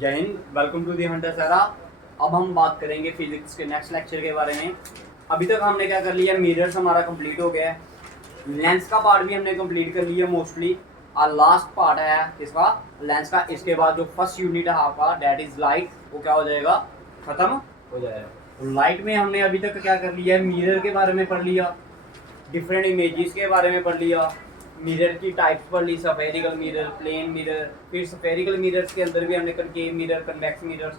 जय Hind, welcome to the hunter Sara. अब हम बात करेंगे फिजिक्स के नेक्स्ट लेक्चर के बारे में। अभी तक हमने क्या कर लिया, मिरर्स हमारा कंप्लीट हो गया है, लेंस का पार्ट भी हमने कंप्लीट कर लिया मोस्टली। और लास्ट पार्ट है किसका, लेंस का। इसके बाद जो फर्स्ट यूनिट है आपका दैट इज लाइट, वो क्या हो जाएगा, खत्म हो जाएगा। तो लाइट में हमने अभी तक क्या कर लिया है, मिरर के बारे में पढ़ लिया, डिफरेंट इमेजेस के बारे में पढ़ लिया, मिरर की टाइप्स पढ़ ली, सफेरिकल मिरर, प्लेन मिरर। फिर सफेरिकल मिरर्स के अंदर भी हमने concave mirror, convex mirrors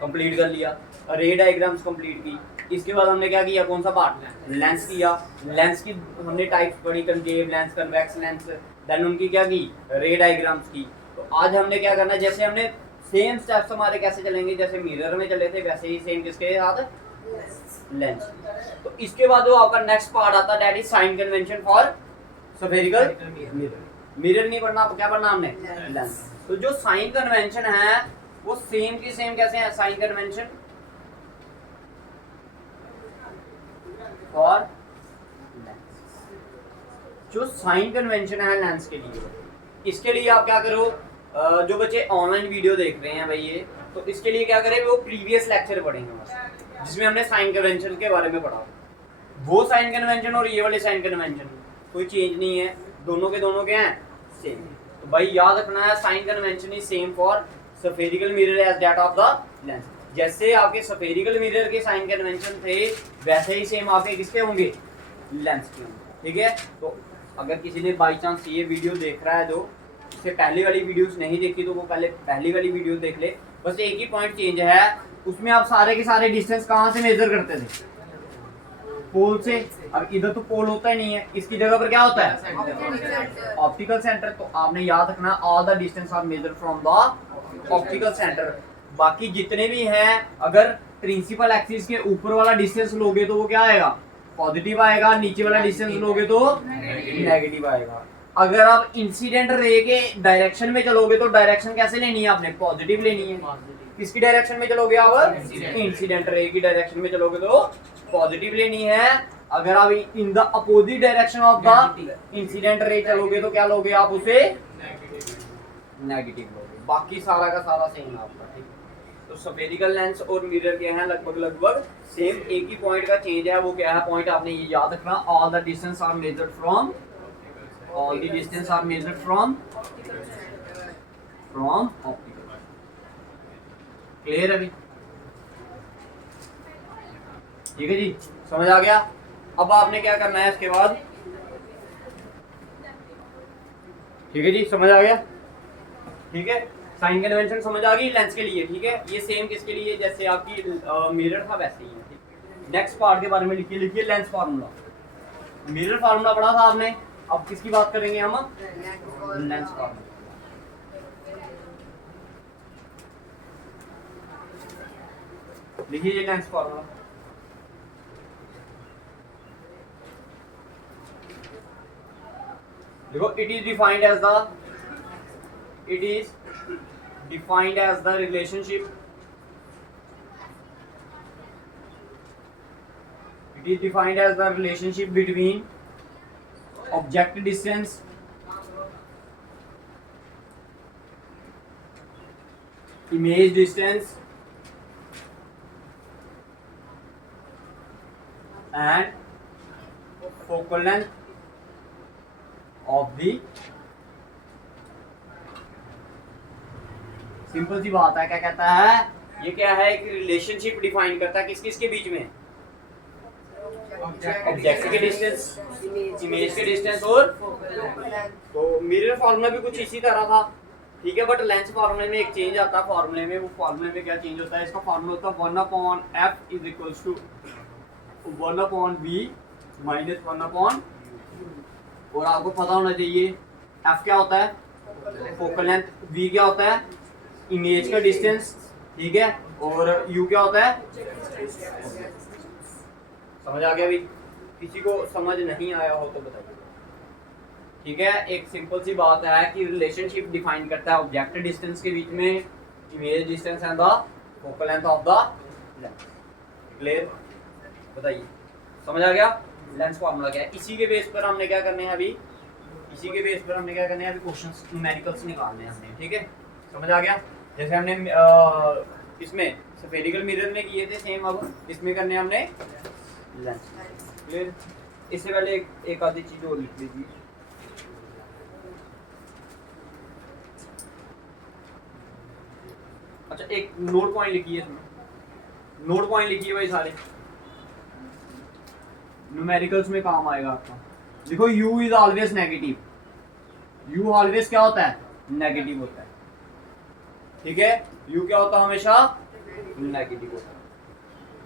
complete कर लिया, रे डायग्राम्स कंप्लीट की। इसके बाद हमने क्या किया, कौन सा पार्ट, लेंस किया। लेंस की हमने टाइप्स पढ़ी, concave lens, convex lens, then उनकी क्या की, रे डायग्राम्स की। तो आज हमने क्या करना है, जैसे हमने सेम स्टेप्स हमारे कैसे चलेंगे, जैसे मिरर में चले थे वैसे ही सेम किसके साथ, लेंस। तो इसके बाद जो आपका नेक्स्ट पार्ट आता है that is sine convention for spherical mirror. Mirror नहीं पढ़ना, क्या पढ़ना हमने, लेंस। तो जो साइन कन्वेंशन है वो सेम की सेम कैसे है, साइन कन्वेंशन फॉर लेंस। जो साइन कन्वेंशन है लेंस के लिए, इसके लिए आप क्या करो, जो बच्चे ऑनलाइन वीडियो देख रहे हैं भाई ये, तो इसके लिए क्या करें, वो प्रीवियस लेक्चर पढ़ेंगे बस, जिसमें हमने साइन कन्वेंशन के बारे में पढ़ा। वो साइन कन्वेंशन और ये वाले साइन कन्वेंशन कोई चेंज नहीं है, दोनों के दोनों क्या हैं, सेम। तो भाई याद रखना है, sign convention is same for spherical mirror as that of the lens. जैसे आपके सफेरिकल मिरर के साइन कन्वेंशन थे वैसे ही सेम आपके किसके होंगे, लेंस के होंगे। ठीक है, तो अगर किसी ने बाई चांस ये वीडियो देख रहा है, जो इससे पहले वाली वीडियोस नहीं देखी, तो वो पहले पहली वाली वीडियो देख ले। बस एक ही पॉइंट चेंज है, उसमें आप सारे के सारे डिस्टेंस कहाँ से मेजर करते थे, पोल से। अब इधर तो पोल होता ही नहीं है, इसकी जगह पर क्या होता है, ऑप्टिकल सेंटर। तो आपने याद रखना, all the distance are measure from the optical centre. बाकी जितने भी हैं, अगर प्रिंसिपल एक्सिस के ऊपर वाला डिस्टेंस लोगे तो वो क्या आएगा, पॉजिटिव आएगा, नीचे वाला डिस्टेंस लोगे तो नेगेटिव आएगा। अगर आप इंसिडेंट रे के डायरेक्शन में चलोगे तो डायरेक्शन कैसे लेनी है आपने, पॉजिटिव लेनी है। किसकी डायरेक्शन में चलोगे आप, इंसिडेंट रे की डायरेक्शन में चलोगे तो पॉजिटिव लेनी है। अगर आप in the opposite direction of the incident ray चलोगे तो क्या लोगे आप, उसे नेगेटिव लोगे। बाकी सारा का सारा सेम है आपका। ठीक है, तो सफेरिकल लेंस और मिरर के हैं लगभग सेम, एक ही पॉइंट का चेंज है। वो क्या है पॉइंट, आपने ये याद रखना, all the distance are measured from, all the distance are measured from optical। Clear है अभी, ठीक है जी, समझ आ गया। अब आपने क्या करना है इसके बाद, ठीक है जी, समझ आ गया। ठीक है, साइन कन्वेंशन समझ आ गई लेंस के लिए। ठीक है, ये सेम किसके लिए, जैसे आपकी मिरर था वैसे ही है। नेक्स्ट पार्ट के बारे में लिखिए लेंस फार्मूला। मिरर फार्मूला पढ़ा था आपने, अब किसकी बात करेंगे हम, लेंस फार्मूला। लिखिए ये लेंस फार्मूला। देखो, it is defined as the relationship, it is defined as the relationship between object distance image distance and focal length of the, simple सी बात है। क्या कहता है ये, क्या है, एक रिलेशनशिप डिफाइन करता है किस किस के बीच में, ऑब्जेक्ट के डिस्टेंस, इमेज के डिस्टेंस और, तो मिरर फार्मूला भी कुछ इसी तरह था। ठीक है, बट लेंस फार्मूले में एक चेंज आता है। फार्मूले में, वो फार्मूले में क्या चेंज होता है, इसका फार्मूला होता है 1/f is equals to 1/v minus 1/, और आपको पता होना चाहिए f क्या होता है, फोकल लेंथ, v क्या होता है, इमेज का डिस्टेंस, ठीक है, और u क्या होता है। समझ आ गया भी, किसी को समझ नहीं आया हो तो बताइए। ठीक है, एक सिंपल सी बात है कि रिलेशनशिप डिफाइन करता है ऑब्जेक्ट डिस्टेंस के बीच में, image distance and the focal length of the lens. Clear, बताइए, समझ आ गया लेंस फार्मूला क्या है। इसी के बेस पर हमने क्या करने हैं अभी, क्वेश्चंस न्यूमेरिकल्स निकालने हैं हमने। ठीक है, समझ आ गया। जैसे हमने इसमें स्फेरिकल मिरर में किए थे सेम, अब इसमें करने हमने लेंस। क्लियर? इससे पहले एक आधी चीज और लिख लीजिए। अच्छा, एक नोट पॉइंट लिखिए इसमें, नोट पॉइंट लिखिए भाई सारे, न्यूमेरिकल्स में काम आएगा आपका। देखो u is always negative, u always क्या होता है? नेगेटिव होता है। ठीक है, u क्या होता है? हमेशा नेगेटिव होता है।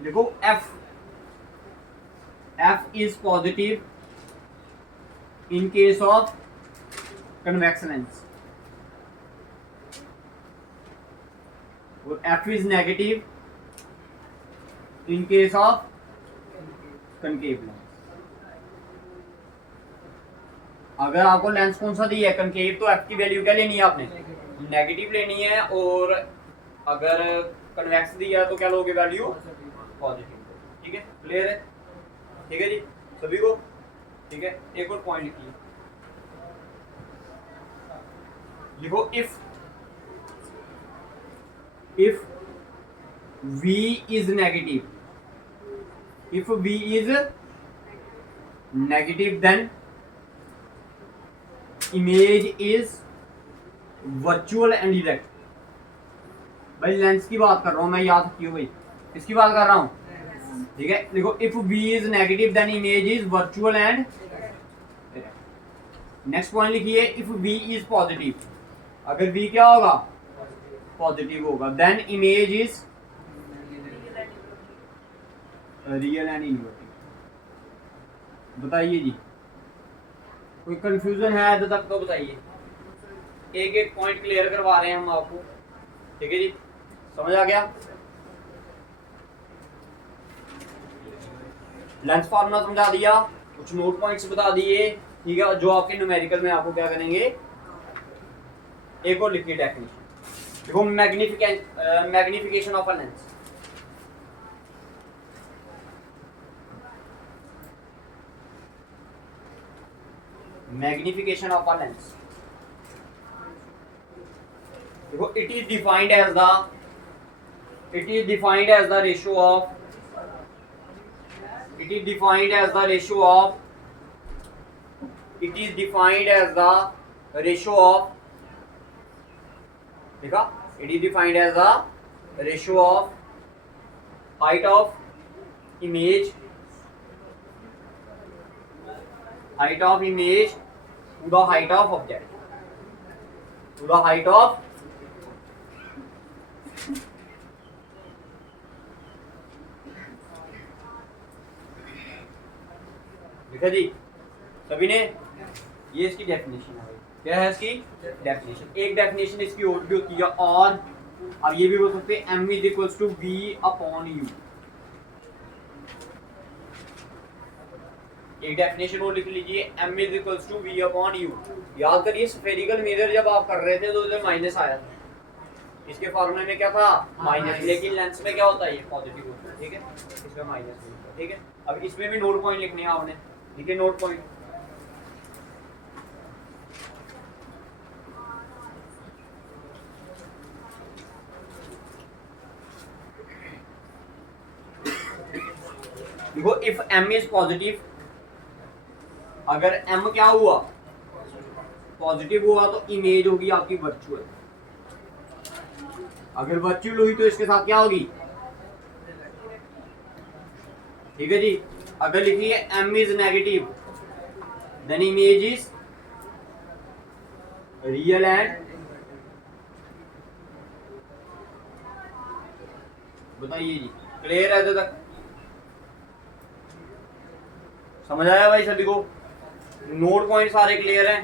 देखो f is positive in case of convex lens, और f is negative in case of concave lens. अगर आपको लेंस कौन सा दिया है? कनकेव, तो f की वैल्यू क्या लेनी है आपने? नेगेटिव लेनी है। और अगर कन्वेक्स दिया तो क्या लोगे? Value positive. ठीक है, क्लियर है? ठीक है जी सभी को? ठीक है, एक और पॉइंट लिखिए, लिखो if v is negative, if v is negative then image is virtual and direct। भाई लेंस की बात कर रहा हूं मैं, याद रखियो भाई, इसकी बात कर रहा हूं। ठीक है, देखो if v is negative then image is virtual and next point लिखिए, if v is positive, अगर v क्या होगा? पॉजिटिव होगा, then image is real and inverting. बताइए जी, कोई कंफ्यूजन है अभी तक तो बताइए। एक एक पॉइंट क्लियर करवा रहे हैं हम आपको। ठीक है जी, समझ आ गया? लेंस फार्मूला समझा दिया, कुछ नोट पॉइंट्स बता दिए। ठीक है, जो आपके न्यूमेरिकल में आपको क्या करेंगे, एक और लिखिए डेफिनेशन। देखो magnification of a lens, magnification of a lens, देखो it is defined as the ratio of देखा, it is defined as the ratio of height of image to the height of object, to the height of देखा जी सभी ने? ये इसकी definition है। क्या है इसकी डेफिनेशन? एक डेफिनेशन इसकी और भी होती है, और अब ये भी बोल सकते हैं m is equals to v upon u। एक डेफिनेशन और लिख लीजिए, m is equals to v upon u। याद करिए, स्फेरिकल मिरर जब आप कर रहे थे तो इधर माइनस आया था, इसके फॉर्मूले में क्या था? माइनस। लेकिन लेंस में क्या होता है? ये पॉजिटिव होता है। ठीक है, इसमें माइनस होता है। ठीक है, अब इसमें भी नोट पॉइंट लिखने हैं आपने। ठीक है, नोट पॉइंट, देखो इफ m इज पॉजिटिव, अगर m क्या हुआ? पॉजिटिव हुआ तो इमेज होगी आपकी वर्चुअल। अगर वर्चुअल हुई तो इसके साथ क्या होगी? ठीक है जी, अगर लिखिए m is negative then image is real and, बताइए जी क्लियर है? तक समझ आया भाई सभी को? नोट पॉइंट सारे क्लियर हैं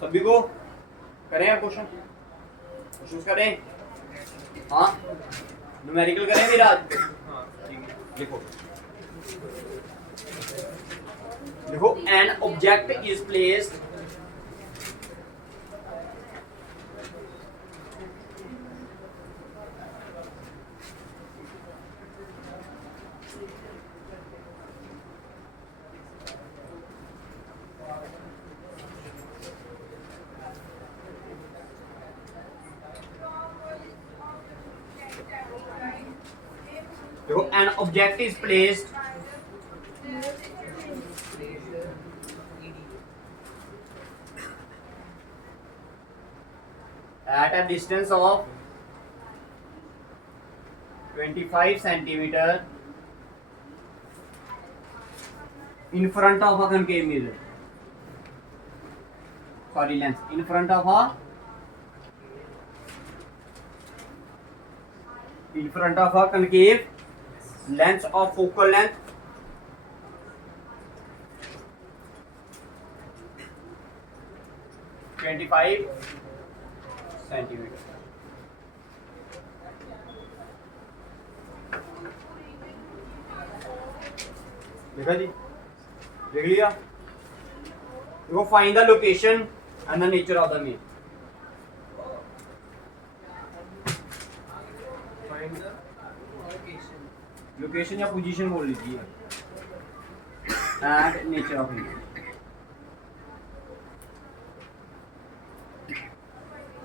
सभी को? करें आप क्वेश्चन करें? हाँ, न्यूमेरिकल करें फिर आज? लिखो एन ऑब्जेक्ट इज प्लेस्ड देखो an object is placed at a distance of 25 centimeter in front of a concave mirror. Sorry, lens. In front of a concave lens of focal length 25 centimeter. देखा जी, देख लिया। देखो find the location and the nature of the mean. Location या position बोल लीजिए and nature of mean.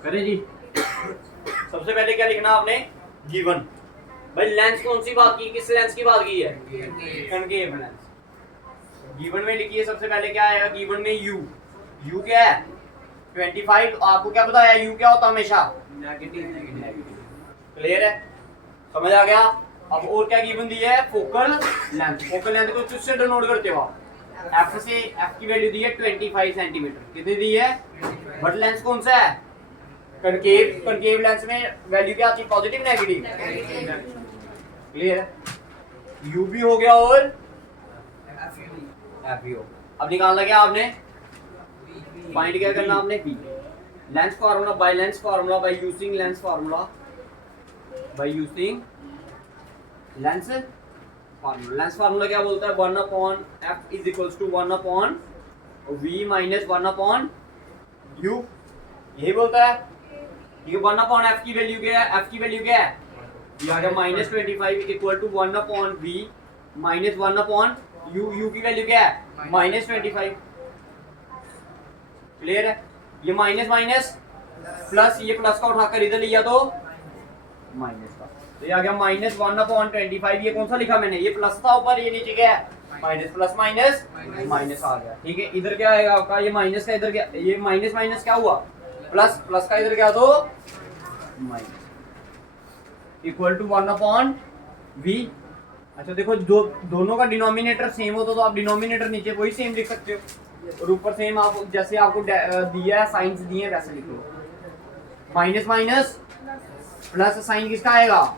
करे जी, सबसे पहले क्या लिखना आपने, गिवन। भाई लेंस कौन सी बात की, किस लेंस की बात की है, कनकेव लेंस। गिवन में लिखिए सबसे पहले क्या आएगा, गिवन में यू क्या है 25। आपको क्या बताया, यू क्या होता है हमेशा, नेगेटिव। क्लियर है, समझ आ गया। अब और क्या गिवन दी है, फोकल लेंथ। फोकल लेंथ को किससे डिनोट करते हो आप, एफ से। एफ की वैल्यू दी है 25 सेंटीमीटर। कितनी दी है, बट लेंस कौन सा है, कनकेव। कनकेव लेंस में वैल्यू क्या आती है, पॉजिटिव नेगेटिव। क्लियर है, यू भी हो गया और एफ भी हो। अब निकालना क्या आपने, फाइंड क्या करना आपने, B. Lens formula, by lens formula, by using lens formula, by using lens formula. Lens formula क्या बोलता है, 1/f is equals to 1/v minus 1/u। यही बोलता है। ठीक है, 1/f की वैल्यू क्या है, f की वैल्यू क्या है, ये आ गया -25 equal to 1/v minus 1/u। u की वैल्यू क्या है, -25। क्लियर है, ये माइनस माइनस प्लस, ये प्लस का उठाकर इधर लिया तो माइनस का, तो ये आ गया -1/25। ये कौन सा लिखा मैंने, ये प्लस था ऊपर, ये नीचे क्या है माइनस, प्लस माइनस माइनस आ गया। ठीक है, इधर क्या आएगा आपका, ये माइनस का इधर क्या, ये माइनस माइनस क्या हुआ प्लस, प्लस का इधर क्या तो माइनस, इक्वल टू 1/v। अच्छा देखो, दोनों का डिनोमिनेटर सेम हो तो आप डिनोमिनेटर नीचे वही सेम लिख सकते हो, और ऊपर सेम आप जैसे आपको दिया है, साइंस दिए हैं वैसे लिख लो। माइनस माइनस प्लस, साइन किसका आएगा,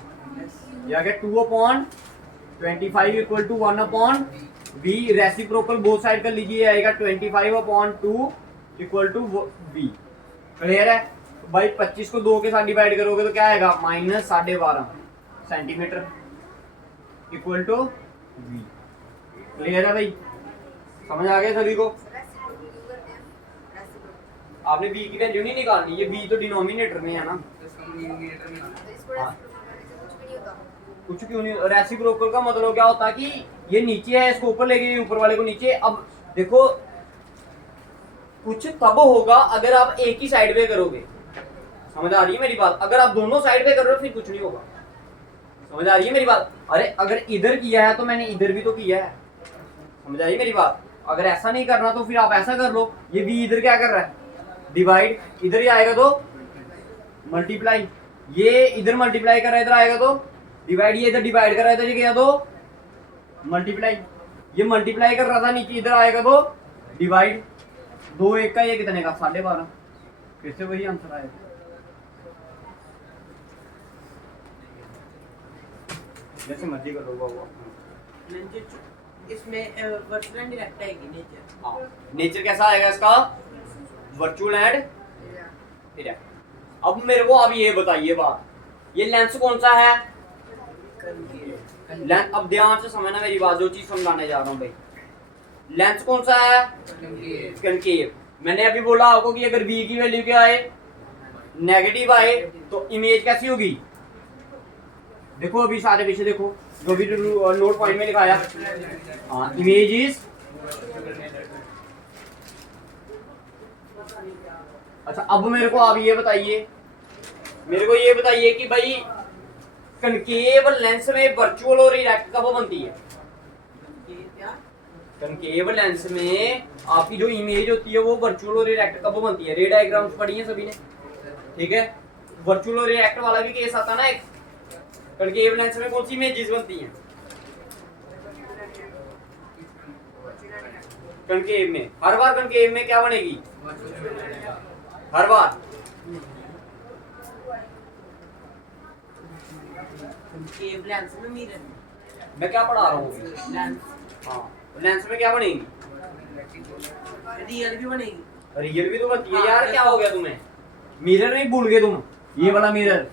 ये आ गया 2/25 equal to 1/v। Reciprocal both side कर लीजिए, आएगा 25/2 इक्वल टू v। क्लियर है भाई, 25 को 2 के साथ डिवाइड करोगे तो क्या आएगा, -12.5 centimetre equal to v। Clear है भाई, समझ आ गया सभी को। आपने v की वैल्यू नहीं निकालनी, ये v तो डिनोमिनेटर में है ना, कुछ क्यों नहीं। रेसिप्रोकल का मतलब क्या होता है कि ये नीचे है, इसको ऊपर ले गए, ऊपर वाले को नीचे। अब देखो, कुछ तब होगा अगर आप एक ही साइड पे करोगे, समझ आ रही है मेरी बात। अगर आप दोनों साइड पे कर रहे हो फिर कुछ नहीं होगा, समझ आ रही है मेरी बात। अरे अगर इधर किया है तो मैंने इधर भी तो किया है, समझ आ रही है मेरी बात। अगर ऐसा नहीं करना तो फिर आप ऐसा कर लो, ये भी इधर क्या कर रहा है, डिवाइड। इधर ही आएगा तो मल्टीप्लाई, ये इधर मल्टीप्लाई कर रहा है, इधर आएगा तो डिवाइड। ये इधर डिवाइड कर रहा है, इधर गया तो मल्टीप्लाई। ये मल्टीप्लाई कर रहा था नीचे, इधर आएगा तो डिवाइड। 2 1 का ये कितने का, 12.5। फिर से वही आंसर आएगा। जैसे मर्जी कर लो वो। इसमें वर्चुअल एंड डायरेक्ट आएगी नेचर। हाँ, नेचर कैसा आएगा इसका, वर्चुअल एंड डायरेक्ट। अब मेरे को अब ये बताइए बात, ये लेंस कौन सा है, लेंस। अब ध्यान से समझना मेरी बात, जो चीज समझाने जा रहा हूँ भाई। लेंस कौन सा है, कनकेव। मैंने अभी बोला आपको कि अगर v की वैल्यू क्या आए, नेगेटिव आए, तो इमेज कैसी होगी। देखो अभी सारे पीछे देखो, जो भी नोट पॉइंट में लिखाया, हाँ, इमेज इज। अच्छा अब मेरे को आप ये बताइए, मेरे को ये बताइए कि भाई कनकेव लेंस में वर्चुअल और इरेक्ट कब बनती है? ये क्या? कनकेव लेंस में आपकी जो इमेज होती है वो वर्चुअल और इरेक्ट कब बनती है? रे डायग्राम्स पढ़ी है सभी ने, ठीक है। वर्चुअल और इरेक्ट वाला भी केस आता ना एक। कनकेव लेंस में कौन सी इमेजेस बनती हैं? कनकेव में हर बार कनकेव में क्या बनेगी? हर बार केव लेंस में मिरर मैं क्या पढ़ा रहा हूँ? लेंस हाँ, लेंस में क्या बनेगी? रियल भी बनेगी। रियल भी तो बनती है हाँ, यार। क्या हो गया तुम्हें? मिरर नहीं भूल गए तुम? ये वाला मिरर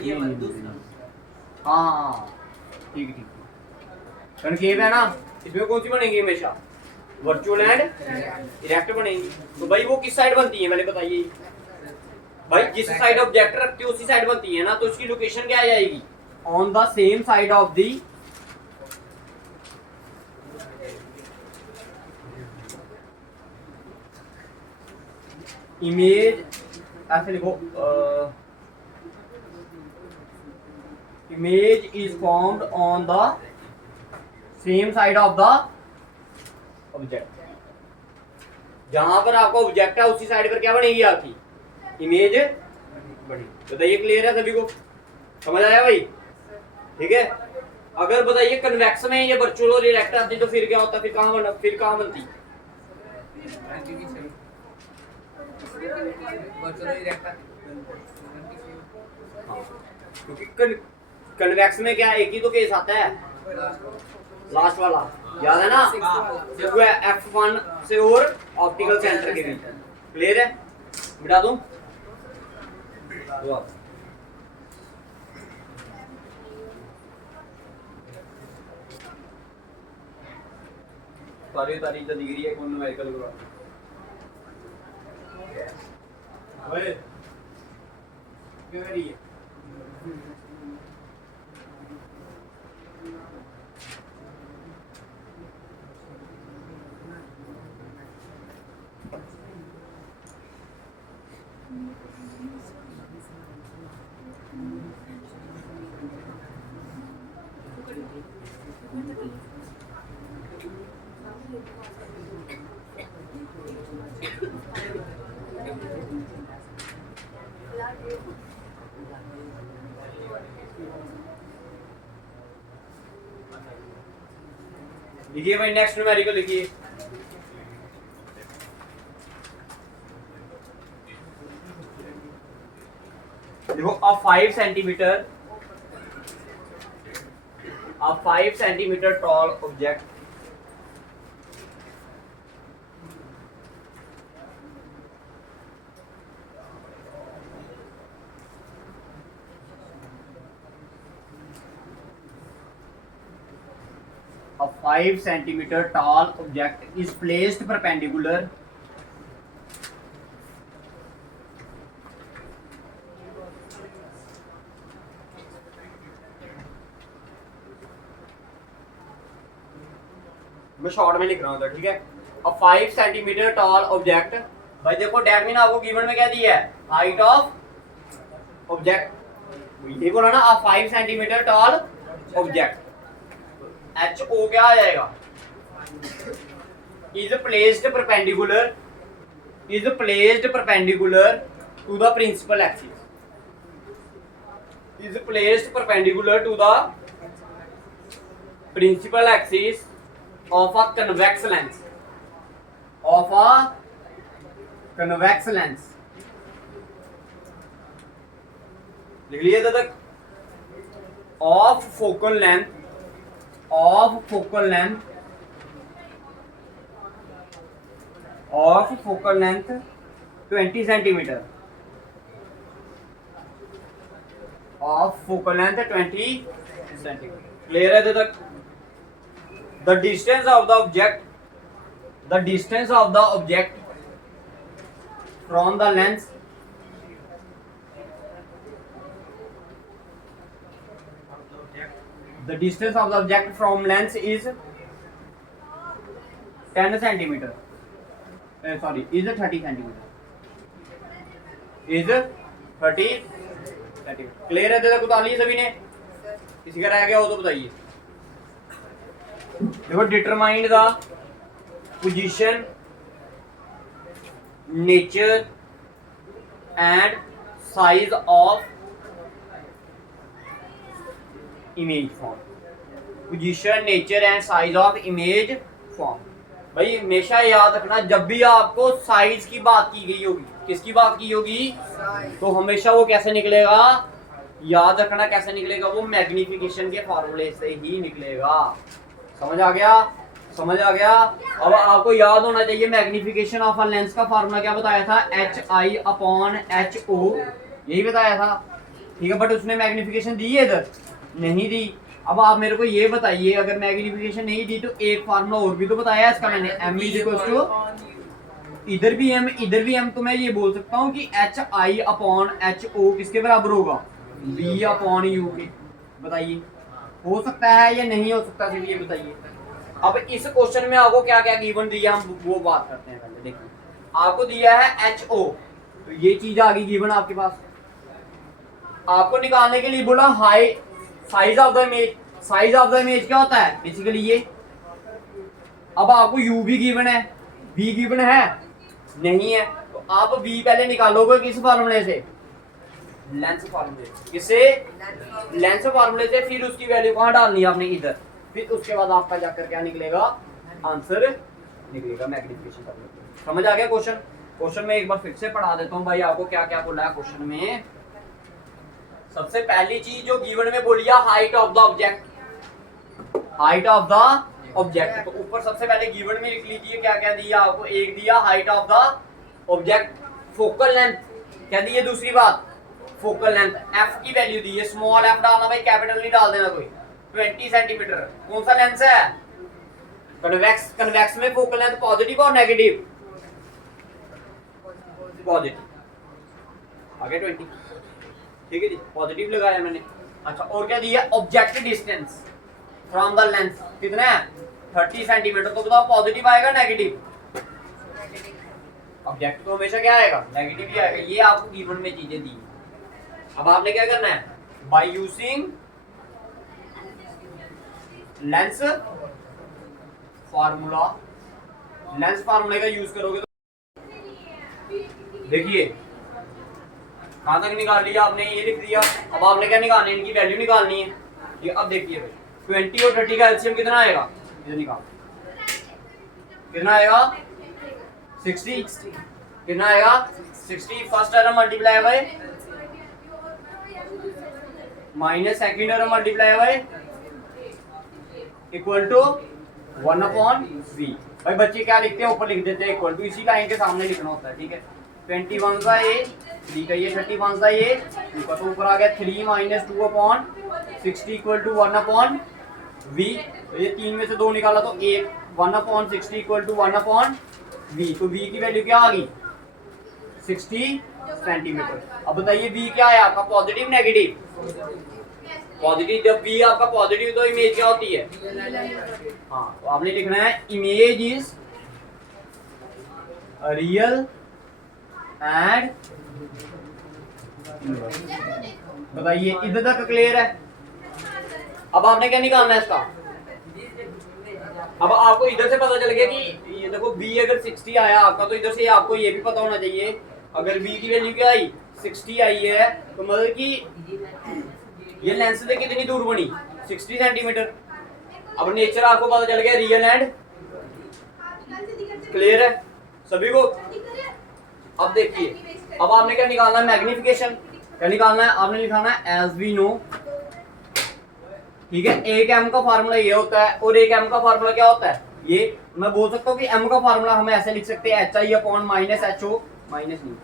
ये वाला दूसरा। हाँ ठीक ठीक। कनकेव है ना, इसमें कौन सी बनेगी हमेशा? वर्चुअल एंड इरेक्ट बनेगी। तो भाई वो किस साइड बनती है मैंने बताइए? भाई जिस साइड ऑब्जेक्ट रखते हो उसी साइड बनती है ना, तो इसकी लोकेशन क्या आ जाएगी? On the same side of the image. ऐसे लिखो, image is formed on the same side of the object. जहां पर आपका ऑब्जेक्ट है उसी साइड पर क्या बनेगी? आपकी इमेज बनेगी। बताइए क्लियर है सभी को? समझ आया भाई? ठीक है। अगर बताइए कन्वेक्स में ये वर्चुअल और इरेक्ट आती तो फिर क्या होता? फिर कहां बनती? हाँ, क्योंकि कन्वेक्स में क्या एक ही तो केस आता है, लास्ट वाला, याद है ना? जब वो F1 से और ऑप्टिकल सेंटर के बीच। क्लियर है? मिटा दूं? सारी तो डिग्री है कौन न्यूमेरिकल के बाद। ओए क्यों कर रही है? लिखिए भाई, नेक्स्ट न्यूमेरिकल लिखिए। देखो, a 5 centimeter tall object a 5 centimeter tall object is placed perpendicular मैं शॉर्ट में लिख रहा हूँ तो ठीक है। अब 5 सेंटीमीटर टॉल ऑब्जेक्ट, भाई देखो डेट मीन आपको गिवन में क्या दिया है? Height of object. ये बोला ना, अब 5 centimetre tall object, H O क्या आ जाएगा? Is placed perpendicular to the principal axis. Is placed perpendicular to the principal axis of a convex lens, of a convex lens। लिख लिए तब तक? of focal length 20 centimeter, of focal length 20 centimeter। Clear है तब तक? The distance of the object from the lens is 10 centimeter. Sorry, is 30 centimeter. Is 30 clear है? देखो बता लिए सभी ने, किसी का रह गया हो तो बताइए। देखो determine the position, nature and size of image form. Position, nature and size of image form. भाई हमेशा याद रखना, जब भी आपको साइज की बात की गई होगी, किसकी बात की होगी, तो हमेशा वो कैसे निकलेगा, याद रखना कैसे निकलेगा, वो मैग्निफिकेशन के फॉर्मूले से ही निकलेगा। समझ आ गया? समझ आ गया? अब आपको याद होना चाहिए मैग्निफिकेशन ऑफ अ लेंस का फॉर्मूला क्या बताया था, HI/HO, यही बताया था। ठीक है, बट उसने मैग्निफिकेशन दी है इधर, नहीं दी। अब आप मेरे को ये बताइए, अगर मैग्निफिकेशन नहीं दी तो एक फार्मूला और भी तो बताया है इसका मैंने, m = इधर भी m इधर भी m, तो मैं ये बोल सकता हूँ कि HI/HO किसके बराबर होगा, V/U के। बताइए हो सकता है या नहीं हो सकता, सिर्फ ये बताइए। अब इस क्वेश्चन में आपको क्या क्या गिवन दिया, हम वो बात करते हैं। पहले देखिए, आपको दिया है HO, तो ये चीज आ गई गिवन आपके पास। आपको निकालने के लिए बोला high size of the image. Size of the image क्या होता है, बेसिकली ये। अब आपको U भी गिवन है, V गिवन है नहीं है, तो आप V पहले निकालोगे किस फॉर्मूले से, लेंस फॉर्मूले। किससे, लेंस फॉर्मूले से। फिर उसकी वैल्यू कहाँ डालनी है आपने, इधर। फिर उसके बाद आपका जाकर क्या निकलेगा, आंसर निकलेगा मैग्निफिकेशन फॉर्मूले। समझ आ गया क्वेश्चन? क्वेश्चन में एक बार फिर से पढ़ा देता हूँ भाई, आपको क्या क्या बोला है क्वेश्चन में। सबसे पहली चीज जो गिवन में बोली है, height of the object. Height of the object, तो ऊपर सबसे पहले गिवन में लिख लीजिए क्या क्या दिया आपको। एक दिया height of the object, focal length क्या दी है, दूसरी बात फोकल लेंथ, f की वैल्यू दी है, स्मॉल f डालना भाई, कैपिटल नहीं डाल देना कोई। 20 सेंटीमीटर। कौन सा लेंस है, कन्वेक्स। कन्वेक्स में फोकल लेंथ पॉजिटिव और नेगेटिव, पॉजिटिव। आगे 20, ठीक है जी, पॉजिटिव लगाया मैंने। अच्छा, और क्या दिया, object distance from the lens कितना है, 30 सेंटीमीटर। तो बताओ पॉजिटिव आएगा नेगेटिव, ऑब्जेक्ट तो हमेशा क्या आएगा, नेगेटिव ही आएगा। ये आपको गिवन में चीजें दी। अब आपने क्या करना है, bye using lens formula, lens फार्मूले का यूज करोगे तो देखिए कहां तक निकाल लिया आपने, ये लिख दिया। अब आपने क्या निकालनी है, इनकी वैल्यू निकालनी है। ये अब देखिए भाई, 20 और 30 का एलसीएम कितना आएगा, ये निकाल, कितना आएगा 60, कितना आएगा 60। First term multiply by minus second term multiply by equal to 1/v। भाई बच्चे क्या लिखते हैं, ऊपर लिख देते हैं इक्वल टू, इसी लाइन के सामने लिखना होता है। ठीक है, 21 का ये, 3 का ये, 31 का ये, ऊपर तो ऊपर आ गया 3 - 2/60 इक्वल टू 1/v। तो ये 3 में से 2 निकाला तो 1, 1/60 इक्वल टू 1/v। तो v की वैल्यू क्या आ गई, 60 सेंटीमीटर। अब बताइए v क्या है आपका, पॉजिटिव नेगेटिव, पॉजिटिव। जब v आपका पॉजिटिव तो इमेज क्या होती है, हाँ, तो आपने लिखना है इमेज इज रियल एंड। बताइए इधर तक क्लियर है? अब आपने क्या निकालना है इसका। अब आपको इधर से पता चल गया कि ये देखो b अगर 60 आया आपका, तो इधर से आपको ये भी पता होना चाहिए, अगर b की वैल्यू क्या आई, 60 आई है, तो मतलब कि ये लेंस से कितनी दूर बनी, 60 सेंटीमीटर। अब नेचर आपको पता चल गया, रियल एंड। क्लियर है सभी को? अब देखिए, अब आपने क्या निकालना है, मैग्निफिकेशन। क्या निकालना है, आपने लिखाना है एज वी नो। ठीक है, एक m का फार्मूला ये होता है और एक m का फार्मूला क्या होता है, ये। मैं बोल सकता हूँ कि m का फार्मूला हम ऐसे लिख सकते हैं, HI/HO, माइनस नहीं,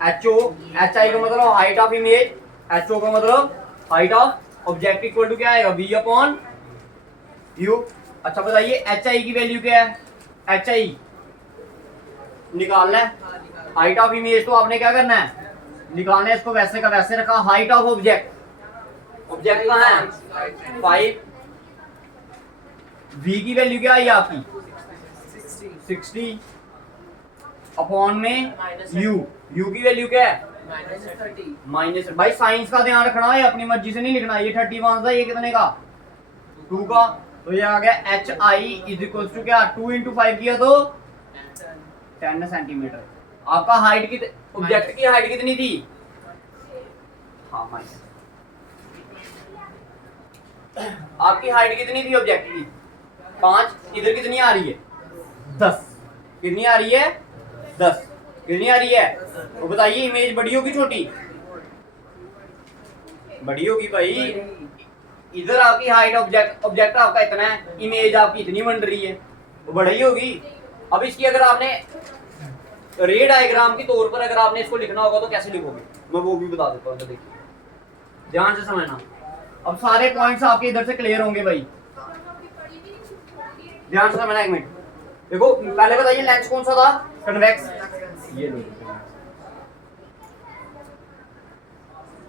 HO, HI का मतलब हाइट ऑफ इमेज, HO का मतलब height of object equal to क्या आएगा, V/U। अच्छा बताइए HI की वैल्यू क्या है, HI निकालना है, हाइट ऑफ इमेज तो आपने क्या करना है, निकालना है, इसको वैसे का वैसे रखा। हाइट ऑफ ऑब्जेक्ट, ऑब्जेक्ट कहाँ है 5, v की वैल्यू क्या आई आपकी 60 अपॉन में u, u की वैल्यू क्या है -30 माइनस भाई साइंस का ध्यान रखना है, अपनी मर्जी से नहीं लिखना। ये 31 था, ये कितने का 2 का, तो ये आ गया H I is equal to क्या 2 × 5 किया तो 10 सेंटीमीटर। आपका हाइट की ऑब्जेक्ट की हाइट कितनी थी? हाँ माइनस आपकी हाइट कितनी थी ऑब्जेक्ट की? 5। इधर कितनी आ रही है? 10। कितनी आ रही है? 10। कितनी आ रही है? तो बताइए इमेज बड़ी होगी छोटी? बड़ी होगी भाई। इधर आपकी हाइट ऑब्जेक्ट आपका इतना है, इमेज आपकी इतनी बन रही है, तो बड़ी होगी। अब इसकी अगर आपने रे डायग्राम के तौर पर अगर आपने इसको लिखना होगा तो कैसे लिखोगे, मैं वो भी बता देता हूँ। तो देखिए ध्यान से समझना। अब सारे पॉइंट्स आपके इधर से क्लियर होंगे भाई, ध्यान से समझना। 1 मिनट देखो, पहले बताइए लेंस कौन सा था? कन्वेक्स। ये लो,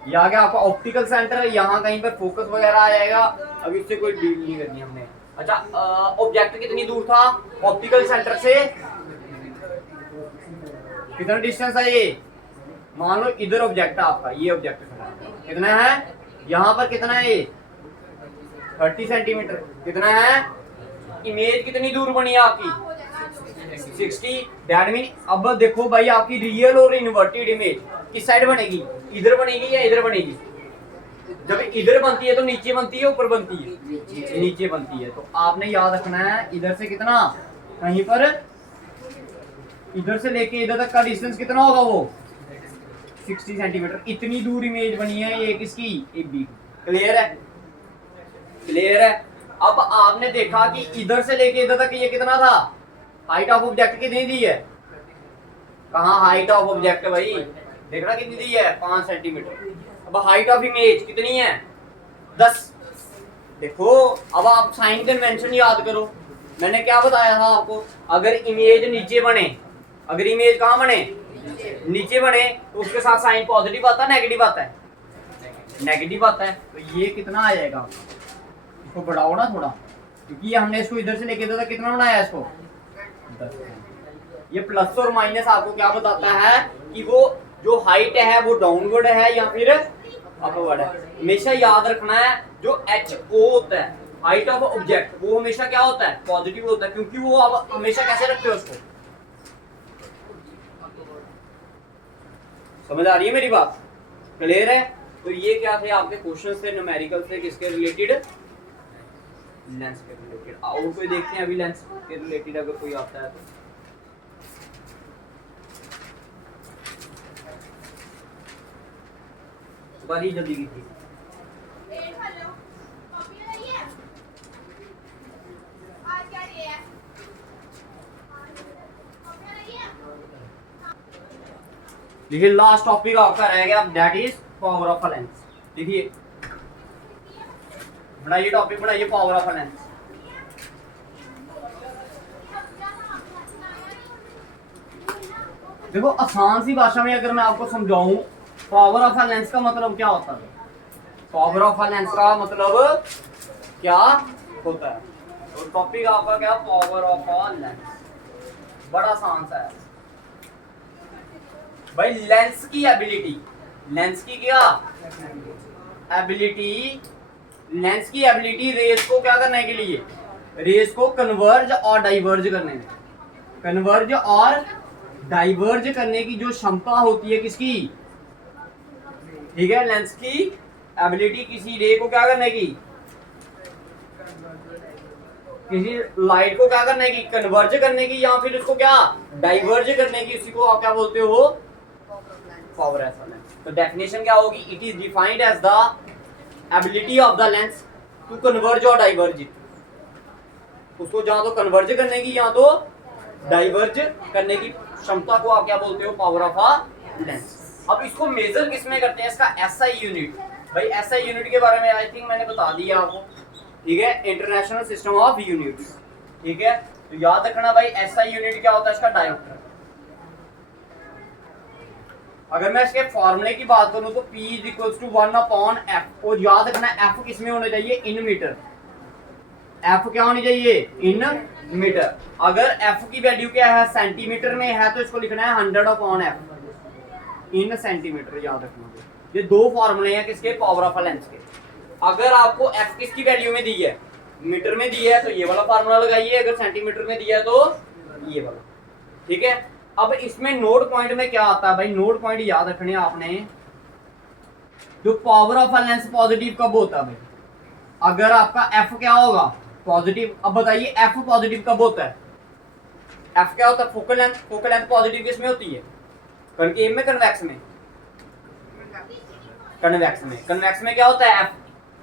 ये आ गया आपका ऑप्टिकल सेंटर। यहाँ कहीं पर फोकस वगैरह आ जाएगा, अब इससे कोई डील नहीं करनी हमने। अच्छा, ऑब्जेक्ट कितनी दूर था ऑप्टिकल सेंटर से? कितना डिस्टेंस है ये? मान लो इधर ऑब्जेक्ट है आपका, ये ऑब्जेक्ट कितना है? यहाँ पर कितना है ये? 30 सेंटीमीटर। कितना है? इमेज कितनी दूर बनी है आपकी? 60। दैट मीन अब देखो भाई, आपकी रियल और इन्वर्टेड इमेज किस साइड बनेगी? इधर बनेगी या इधर बनेगी? जब इधर बनती है तो नीचे बनती है ऊपर बनती है? नीचे बनती है। तो आपने याद रखना है इधर से कितना, कहीं पर इधर से लेके इधर तक का डिस्टेंस कितना होगा? वो 60 सेंटीमीटर। इतनी दूर इमेज बनी है ये किसकी? A B. क्लियर है? क्लियर है। अब आपने देखा कि इधर से लेके इधर तक ये कितना था? हाइट ऑफ ऑब्जेक्ट कितनी दी है? कहाँ हाइट ऑफ ऑब्जेक्ट भाई? देखना कितनी दी है? 5 सेंटीमीटर। अब हाइट ऑफ इमेज कितनी है? 10। देखो अब आप साइन कन्वेंशन याद करो। मैंने क्या बताया था आपको? अगर इमेज नीचे बने, अगर इमेज कहाँ बने? नीचे बने, तो उसके साथ साइन पॉजिटिव आता है नेगेटिव आता है? नेगेटिव आता है। तो ये कितना आ जाएगा? इसको बढ़ाओ ना थोड़ा, क्योंकि ये हमने इसको इधर से लेके इधर तक कितना बनाया इसको? 10। ये प्लस और माइनस आपको क्या बताता है कि वो जो हाइट है वो डाउनवर्ड है या फिर अपवर्ड है। हमेशा याद रखना है जो एच ओ होता है, हाइट ऑफ ऑब्जेक्ट, वो हमेशा क्या होता है? पॉजिटिव होता है, क्योंकि वो आप हमेशा कैसे रखते हो उसको? समझ आ रही है मेरी बात? क्लियर है? तो ये क्या थे आपके क्वेश्चन थे न्यूमेरिकल से, किसके रिलेटेड? लेंस के रिलेटेड। और कोई देखते हैं अभी लेंस के रिलेटेड अगर कोई आता है तो। बड़ी जल्दी की थी। देखिए लास्ट टॉपिक आपका रह गया, that is power of a lens. देखिए बनाइए टॉपिक, बनाइए पावर ऑफ अ लेंस। देखो आसान सी भाषा में अगर मैं आपको समझाऊं, पावर ऑफ अ लेंस का मतलब क्या होता है? पावर ऑफ अ लेंस का मतलब क्या होता है? तो टॉपिक आपका क्या? Power of a lens. बड़ा आसान सा है भाई। लेंस की एबिलिटी, लेंस की क्या एबिलिटी? लेंस की एबिलिटी रेस को क्या करने के लिए? रेस को कन्वर्ज और डाइवर्ज करने में। कन्वर्ज और डाइवर्ज करने की जो क्षमता होती है किसकी? ठीक है, लेंस की एबिलिटी किसी रे को क्या करने की? किसी लाइट को क्या करने की? कन्वर्ज करने की, या फिर उसको क्या डाइवर्ज करने की। उसी को आप क्या बोलते हो? Power of a lens. तो डेफिनेशन क्या होगी? It is defined as the ability of the lens to converge और डाइवर्ज इट। उसको जहां तो कन्वर्ज करने की या तो डाइवर्ज करने की क्षमता को आप क्या बोलते हो? Power of a lens. अब इसको मेजर किसमें करते हैं? इसका एसआई यूनिट। भाई एसआई यूनिट के बारे में आई थिंक मैंने बता दिया आपको, ठीक है, इंटरनेशनल सिस्टम ऑफ यूनिट्स। ठीक है, तो याद रखना भाई एसआई यूनिट क्या होता है? इसका डायोप्टर। अगर मैं इसके फॉर्मूले की बात करूं तो P is equal to 1/f, और याद रखना f किसमें होना चाहिए? In metre. f क्या होनी चाहिए? In metre. अगर f की वैल्यू क्या है? सेंटीमीटर में है तो इसको लिखना है 100/f। इन सेंटीमीटर, याद रखना। ये दो फॉर्मूले हैं किसके, पावर ऑफ लेंस के। अगर आपको एफ किसकी वैल्यू में दी है, मीटर में दी है, तो ये वाला फार्मूला लगाइए, अगर सेंटीमीटर में दिया है तो ये वाला, ठीक है। अब इसमें नोट पॉइंट में क्या आता है भाई, नोट पॉइंट याद रखने आपने, जो पावर ऑफ लेंस पॉजिटिव कब होता है भाई, अगर आपका एफ क्या होगा, पॉजिटिव। अब बताइए एफ पॉजिटिव कब होता है, एफ क्या होता है, focal length. Focal length positive किसमें होती है, कनकेव में, कन्वेक्स में, कन्वेक्स में। कन्वेक्स में क्या होता है, एफ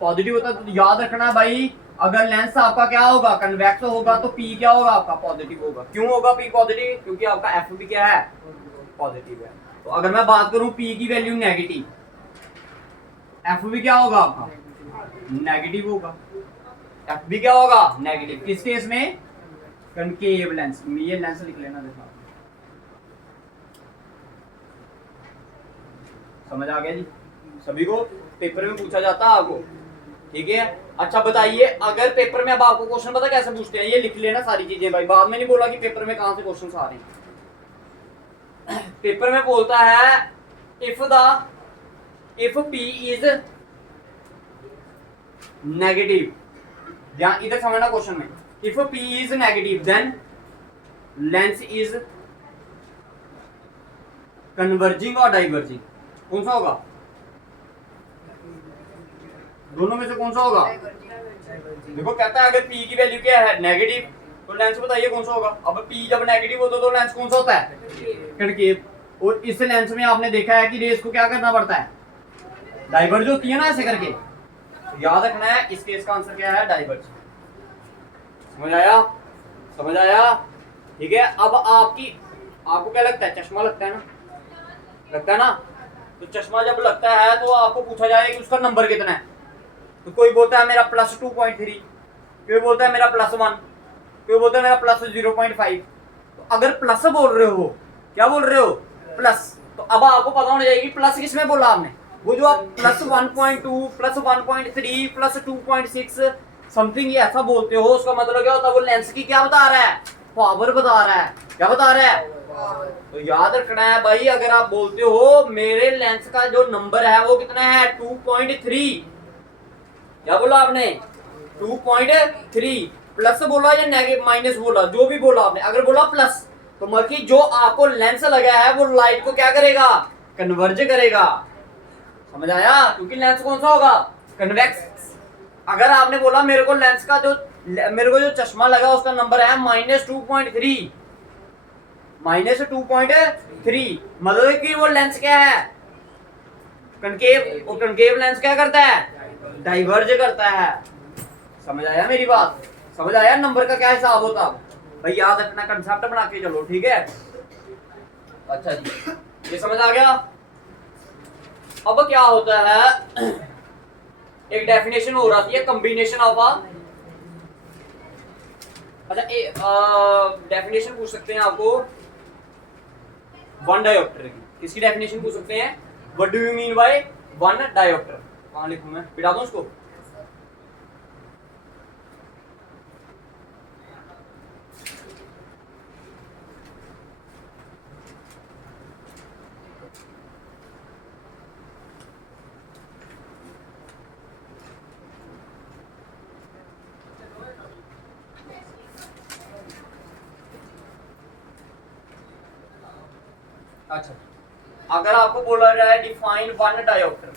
पॉजिटिव होता है। तो याद रखना भाई, अगर लेंस आपका क्या होगा, कन्वेक्स होगा, तो पी क्या होगा आपका, पॉजिटिव होगा। क्यों होगा पी पॉजिटिव, क्योंकि आपका एफ भी क्या है, पॉजिटिव है। तो अगर मैं बात करूं पी की वैल्यू नेगेटिव, एफ भी क्या होगा आपका, नेगेटिव होगा। एफ भी क्या होगा, नेगेटिव। किस केस में, कनकेव लेंस में। ये लेंस लिख लेना, देखा समझ आ गया जी सभी को, पेपर में पूछा जाता है आपको, ठीक है। अच्छा बताइए, अगर पेपर में, अब आपको क्वेश्चन पता कैसे पूछते हैं, ये लिख लेना सारी चीजें भाई, बाद में नहीं बोला कि पेपर में कहां से क्वेश्चन आ रहे हैं। पेपर में बोलता है इफ पी इज नेगेटिव, या इधर समझना क्वेश्चन में, if P is negative then lens is converging और डाइवर्जिंग। कौन सा होगा, दोनों में से कौन सा होगा, देखो कहता है अगर P की वैल्यू क्या है, नेगेटिव, तो लेंस बताइए कौन सा होगा। अब P जब नेगेटिव होता है तो लेंस कौन सा होता है, कनकेव। और इस लेंस में आपने देखा है कि रेस को क्या करना पड़ता है, डाइवर्ज होती है ना ऐसे करके। तो याद रखना है इस केस का आंसर क्या है, डाइवर्ज। समझ आया, समझ आया, ठीक है। अब आपको क्या लगता है, चश्मा लगता है ना, लगता है ना। तो चश्मा जब लगता है तो आपको पूछा जाए कि उसका नंबर कितना है, तो कोई बोलता है मेरा +2.3, कोई बोलता है मेरा +1, कोई बोलता है मेरा +0.5। तो अगर प्लस बोल रहे हो, क्या बोल रहे हो, प्लस, तो अब आपको पता होना चाहिए कि प्लस किसमें बोला आपने। वो जो आप +1.2, +1.3, +2.6 समथिंग ये ऐसा बोलते हो, उसका मतलब क्या होता है, वो लेंस की क्या बता रहा है, पावर बता रहा है। क्या बता रहा है, तो याद रखना है भाई, अगर आप बोलते हो मेरे लेंस का जो नंबर है वो कितना है, 2.3, क्या बोला आपने, 2.3, प्लस बोला या नेगेटिव माइनस बोला, जो भी बोला आपने। अगर बोला प्लस, तो मतलब कि जो आपको लेंस लगा है वो लाइट को क्या करेगा, कन्वर्ज करेगा। समझ आया, क्योंकि लेंस कौन सा होगा, कन्वेक्स। अगर आपने बोला मेरे को लेंस का जो, मेरे को जो चश्मा लगा उसका नंबर है -2.3, -2.3, मतलब कि वो लेंस क्या है, कनकेव। और कनकेव लेंस क्या करता है, डाइवर्ज करता है। समझ आया मेरी बात, समझ आया नंबर का क्या हिसाब होता भाई, याद रखना, कंसेप्ट बना के चलो, ठीक है। अच्छा जी, ये समझ आ गया। अब क्या होता है, एक डेफिनेशन हो रही है, कॉम्बिनेशन ऑफ अ, अच्छा डेफिनेशन पूछ सकते हैं आपको वन डायोप्टर की। किसकी डेफिनेशन पूछ सकते हैं, what do you mean by one dioptre. कहां लिखूं मैं, पिटा दूं उसको, अच्छा अगर आपको बोला जाए डिफाइन वन डायोप्टर,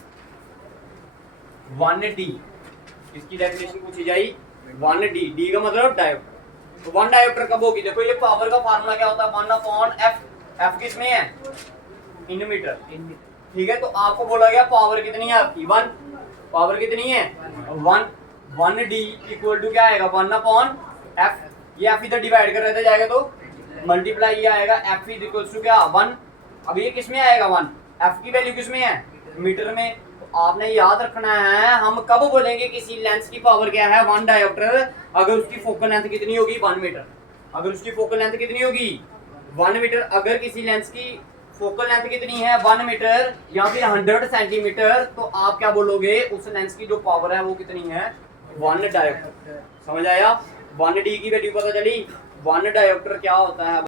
1D, इसकी डेफिनेशन पूछी जाए 1D, D का मतलब डायोप्टर। तो वन डायोप्टर कब होगी, देखो ये पावर का फार्मूला क्या होता है, 1/f। f किस में है, इन मीटर, ठीक है। तो आपको बोला गया पावर कितनी है आपकी, 1, पावर कितनी है 1, 1D इक्वल टू क्या आएगा, 1/f। ये f इधर डिवाइड कर रहते जाएगा तो मल्टीप्लाई ये आएगा, f इज इक्वल टू क्या 1। अब ये किस में आएगा 1, f की वैल्यू किस में है, मीटर में। तो आपने याद रखना है, हम कब बोलेंगे किसी लेंस की पावर क्या है 1 डायोप्टर, अगर उसकी फोकल लेंथ कितनी होगी 1 मीटर। अगर उसकी फोकल लेंथ कितनी होगी 1 मीटर, अगर किसी लेंस की फोकल लेंथ कितनी है 1 मीटर या फिर 100 सेंटीमीटर, तो आप क्या बोलोगे, उस लेंस की जो पावर है वो कितनी है 1 डायोप्टर। समझ आया, 1D की वैल्यू पता चली। 1 डायोप्टर क्या होता है